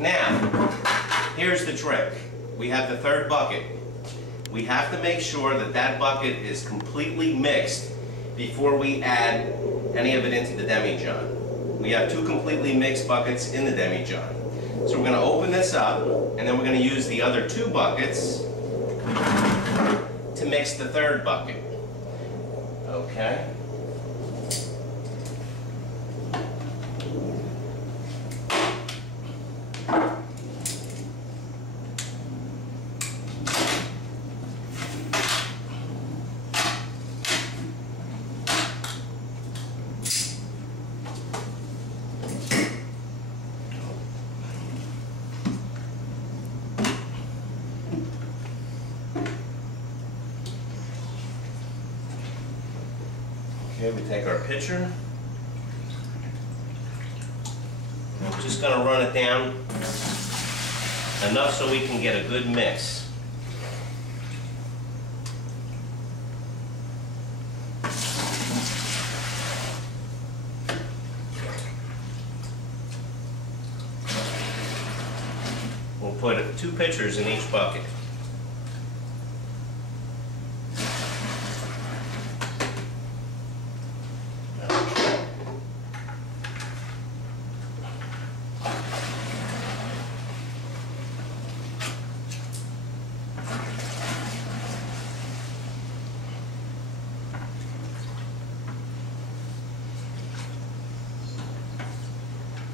Now, here's the trick. We have the third bucket. We have to make sure that that bucket is completely mixed before we add any of it into the demijohn. We have two completely mixed buckets in the demijohn. So we're going to open this up, and then we're going to use the other two buckets to mix the third bucket. Okay? Okay, we take our pitcher, and we're just going to run it down enough so we can get a good mix. We'll put 2 pitchers in each bucket.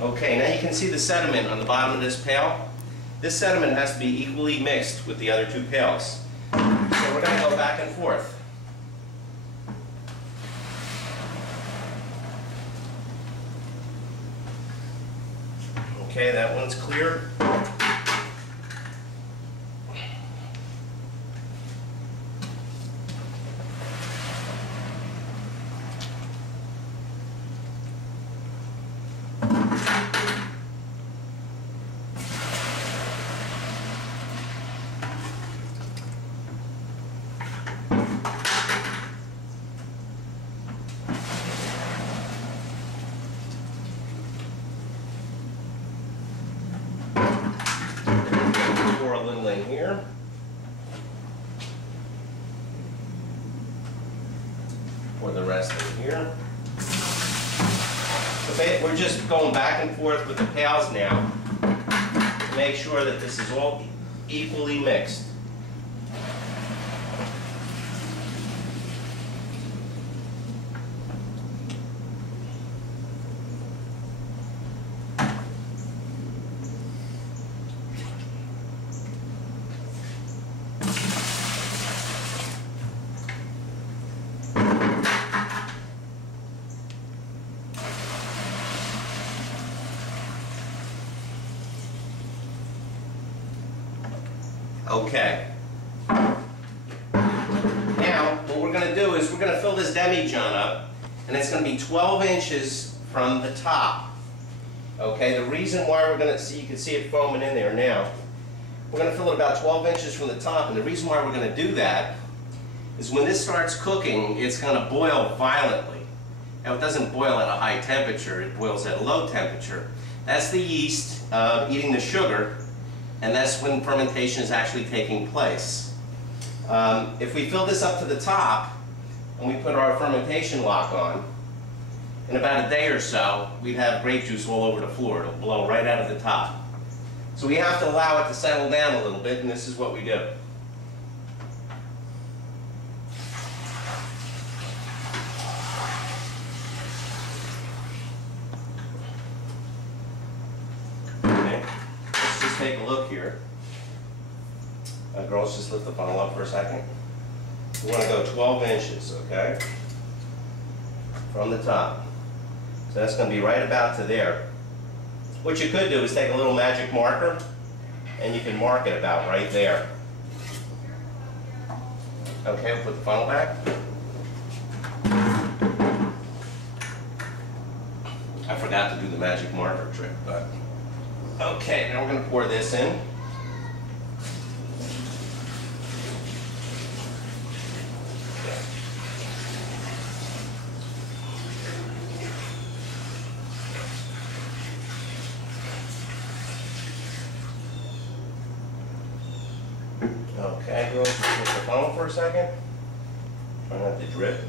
Okay, now you can see the sediment on the bottom of this pail. This sediment has to be equally mixed with the other 2 pails. So we're going to go back and forth. Okay, that one's clear. Pour a little in here. Pour the rest in here. So we're just going back and forth with the pails now to make sure that this is all equally mixed. Okay. Now, what we're going to do is we're going to fill this demijohn up, and it's going to be 12 inches from the top. Okay, the reason why we're going to see, you can see it foaming in there now. We're going to fill it about 12 inches from the top, and the reason why we're going to do that is when this starts cooking, it's going to boil violently. Now, it doesn't boil at a high temperature, it boils at a low temperature. That's the yeast eating the sugar, and that's when fermentation is actually taking place. If we fill this up to the top, and we put our fermentation lock on, in about a day or so, we'd have grape juice all over the floor. It'll blow right out of the top. So we have to allow it to settle down a little bit, and this is what we do. Take a look here. Girls, just lift the funnel up for a second. We want to go 12 inches, okay? From the top. So that's going to be right about to there. What you could do is take a little magic marker and you can mark it about right there. Okay, we'll put the funnel back. I forgot to do the magic marker trick, but okay, now we're going to pour this in. Okay, girls, just hit the phone for a second. Try not to drip.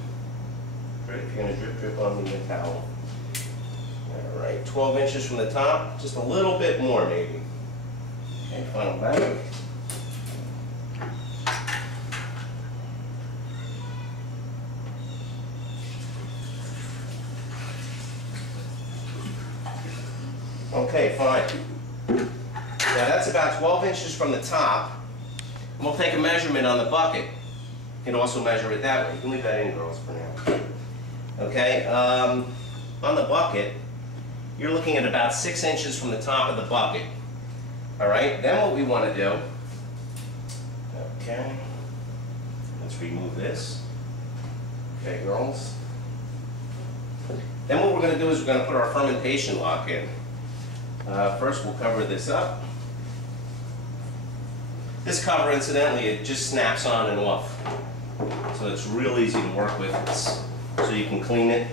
Drip, if you're gonna drip, drip on the towel. All right, 12 inches from the top, just a little bit more maybe. Okay, funnel back. Okay, fine. Now that's about 12 inches from the top. And we'll take a measurement on the bucket. You can also measure it that way. You can leave that in, girls, for now. Okay, on the bucket, you're looking at about 6 inches from the top of the bucket. All right, then what we want to do, okay, let's remove this. Okay, girls. Then what we're going to do is we're going to put our fermentation lock in. First, we'll cover this up. This cover, incidentally, it just snaps on and off. So it's real easy to work with. So you can clean it.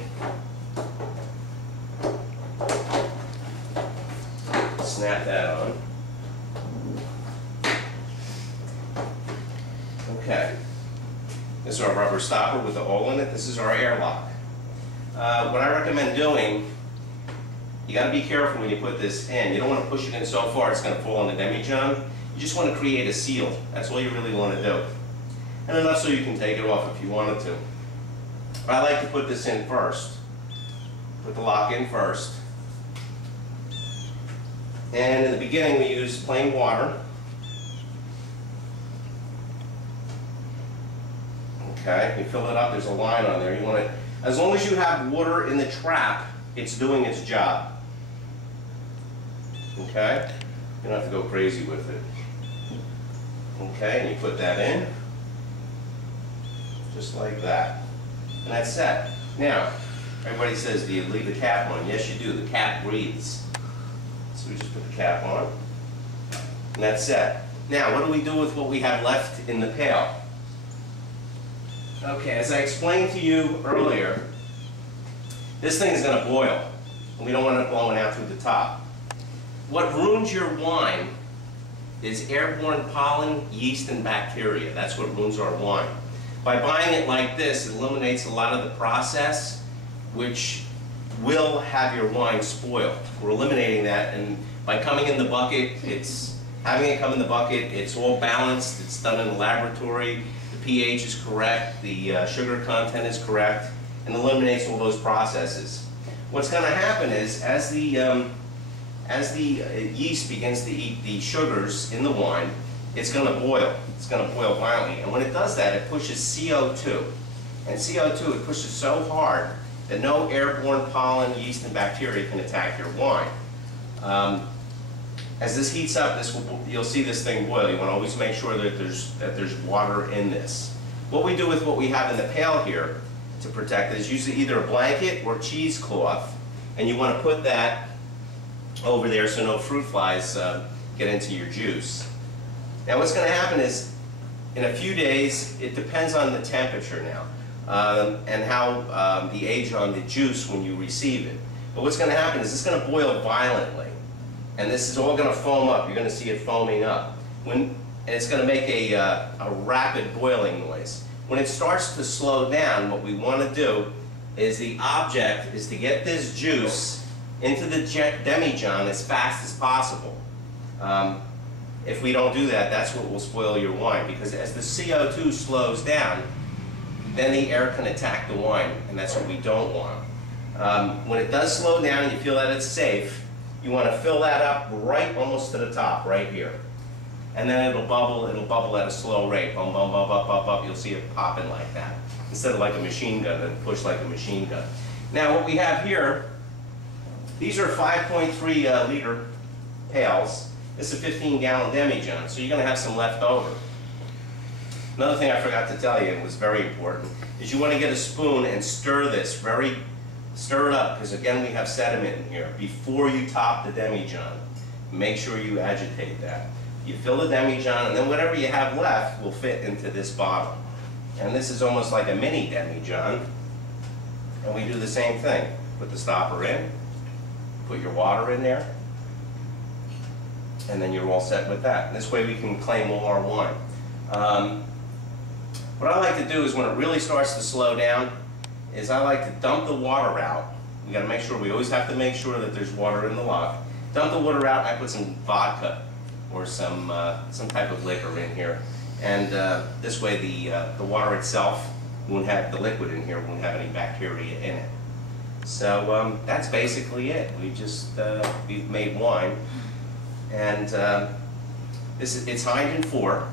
Snap that on. Okay. This is our rubber stopper with the hole in it. This is our airlock. What I recommend doing, you got to be careful when you put this in. You don't want to push it in so far it's going to fall on the demijohn. You just want to create a seal. That's all you really want to do. And enough so you can take it off if you wanted to. But I like to put this in first. Put the lock in first. And in the beginning we use plain water. Okay, you fill it up, there's a line on there. You want to, as long as you have water in the trap, it's doing its job. Okay? You don't have to go crazy with it. Okay, and you put that in. Just like that. And that's set. Now, everybody says, do you leave the cap on? Yes, you do. The cap breathes. So we just put the cap on. And that's set. Now, what do we do with what we have left in the pail? Okay, as I explained to you earlier, this thing is going to boil. And we don't want it blowing out through the top. What ruins your wine is airborne pollen, yeast, and bacteria. That's what ruins our wine. By buying it like this, it eliminates a lot of the process, which will have your wine spoiled. We're eliminating that, and by coming in the bucket, having it come in the bucket, it's all balanced, it's done in the laboratory, the pH is correct, the sugar content is correct, and eliminates all those processes. What's going to happen is, as the yeast begins to eat the sugars in the wine, it's going to boil. It's going to boil violently. And when it does that, it pushes CO2. And CO2, it pushes so hard that no airborne pollen, yeast, and bacteria can attack your wine. As this heats up, you'll see this thing boil. You want to always make sure that there's water in this. What we do with what we have in the pail here to protect it is usually either a blanket or cheesecloth, and you want to put that over there so no fruit flies get into your juice. Now what's going to happen is, in a few days, it depends on the temperature now, and how the age on the juice when you receive it. But what's going to happen is it's going to boil violently, and this is all going to foam up. You're going to see it foaming up. And it's going to make a rapid boiling noise. When it starts to slow down, what we want to do is the object is to get this juice into the demijohn as fast as possible. If we don't do that, that's what will spoil your wine, because as the CO2 slows down, then the air can attack the wine, and that's what we don't want. When it does slow down and you feel that it's safe, you want to fill that up right almost to the top, right here. And then it'll bubble at a slow rate. Bum, bum, bum, bum, bum, bum. You'll see it popping like that, instead of like a machine gun and push like a machine gun. Now what we have here, these are 5.3 liter pails. This is a 15-gallon demijohn, so you're going to have some left over. Another thing I forgot to tell you, and was very important, is you want to get a spoon and stir this, stir it up, because again we have sediment in here, before you top the demijohn. Make sure you agitate that. You fill the demijohn, and then whatever you have left will fit into this bottle. And this is almost like a mini demijohn. And we do the same thing. Put the stopper in, put your water in there, and then you're all set with that. And this way we can claim all our wine. What I like to do is when it really starts to slow down, is I like to dump the water out. We got to make sure, we always have to make sure that there's water in the lock. Dump the water out, and I put some vodka or some type of liquor in here. And this way the water itself won't have, the liquid in here won't have any bacteria in it. So that's basically it. We've made wine. And it's Hind & 4,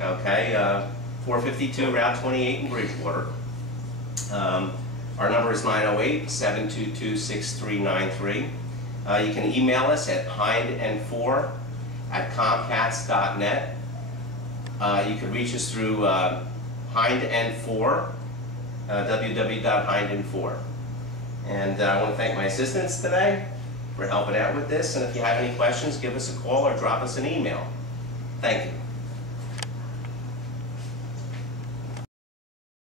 okay? 452 Route 28 in Bridgewater. Our number is 908-722-6393. You can email us at hindand4@comcast.net. You can reach us through Hind&4, www.hind4. And I want to thank my assistants today for helping out with this. And if you have any questions, give us a call or drop us an email. Thank you.